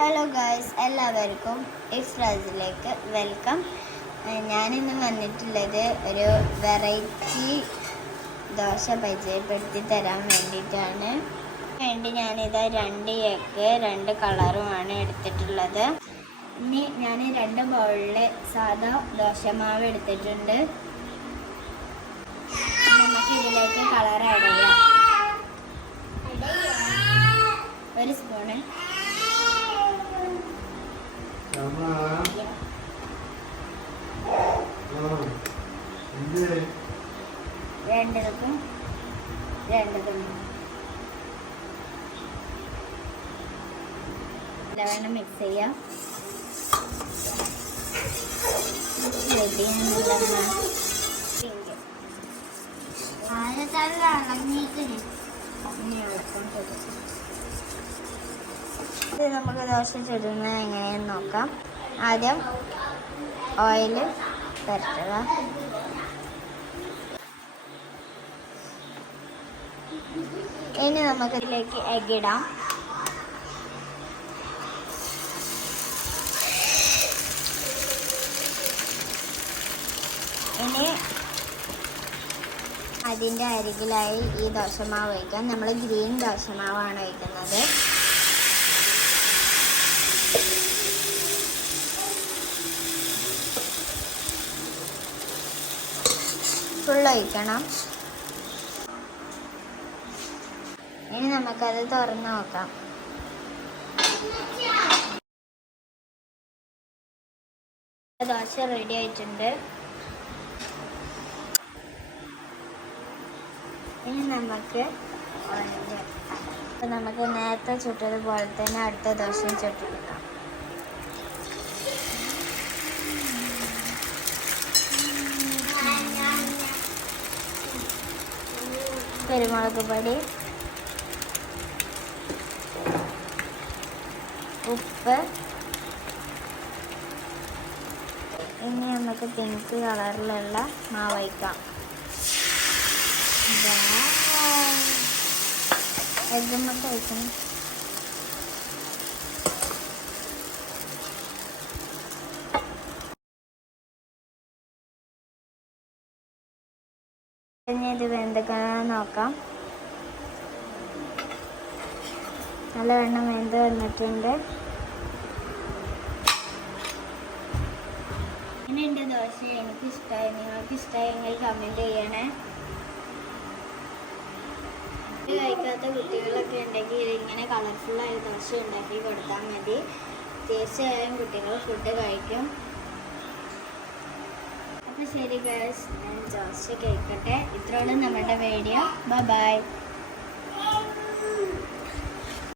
Hello guys, എല്ലാവർക്കും ഇഫ്രാസിലേക്ക് welcome. ഞാനിന്ന് വന്നിട്ടുള്ളത് ഒരു വെറൈറ്റി ദോശ പരിചയപ്പെടുത്തി തരാൻ വേണ്ടിയിട്ടാണ്. ഞാനിതാ 2 എഗ്ഗ് 2 കളറുമാണ് എടുത്തിട്ടുള്ളത്. ഇനി ഞാൻ 2 ബൗളിൽ സാധാ ദോശമാവ് എടുത്തിട്ടുണ്ട്. നമുക്ക് ഇതിലേക്ക് കളർ ആഡ് ചെയ്യാം. 1 സ്പൂണ് രണ്ടരക്കും നല്ലവണ്ണം മിക്സ് ചെയ്യാം. ഇത് നമുക്ക് ദോശ ചുടുന്നത് എങ്ങനെയെന്ന് നോക്കാം. ആദ്യം ഓയിൽ പരട്ടുക. ഇനി നമുക്ക് ഇതിലേക്ക് എഗ്ഗ് ഇടാം. ഇനി അതിൻ്റെ അരികിലായി ഈ ദോശമാവ് ഒഴിക്കാം. നമ്മൾ ഗ്രീൻ ദോശമാവാണ് ഒഴിക്കുന്നത്. ഫുൾ ഒഴിക്കണം. ഇനി നമുക്കത് തുറന്ന് നോക്കാം. ദോശ റെഡി ആയിട്ടുണ്ട്. ഇനി നമുക്ക് നേരത്തെ ചുട്ടതുപോലെ തന്നെ അടുത്ത ദോശയും ചുട്ടെടുക്കാം. കുരുമുളക് പൊടി, ഉപ്പ്. ഇനി നമുക്ക് പിങ്ക് കളറിലുള്ള മാവ് വയ്ക്കാം. എഗ്ഗുമ്മൊക്കെ വയ്ക്കണം. ഇത് വെന്തൊക്കെയാണെന്ന് നോക്കാം. നല്ലവണ്ണം വെന്ത് വന്നിട്ടുണ്ട്. ഇനി എൻ്റെ ദോശ എനിക്കിഷ്ടമായി. നിങ്ങൾക്ക് ഇഷ്ടമായെങ്കിൽ കമൻറ്റ് ചെയ്യണേ. ഇത് കഴിക്കാത്ത കുട്ടികളൊക്കെ ഉണ്ടെങ്കിൽ ഇങ്ങനെ കളർഫുള്ളായ ദോശ ഉണ്ടാക്കി കൊടുത്താൽ മതി. തീർച്ചയായും കുട്ടികൾ ഫുഡ് കഴിക്കും. അപ്പോൾ ശരി ഗൈസ്, ഞാൻ ദോശ കഴിക്കട്ടെ. ഇത്രയുള്ള നമ്മുടെ വീഡിയോ. ബൈ.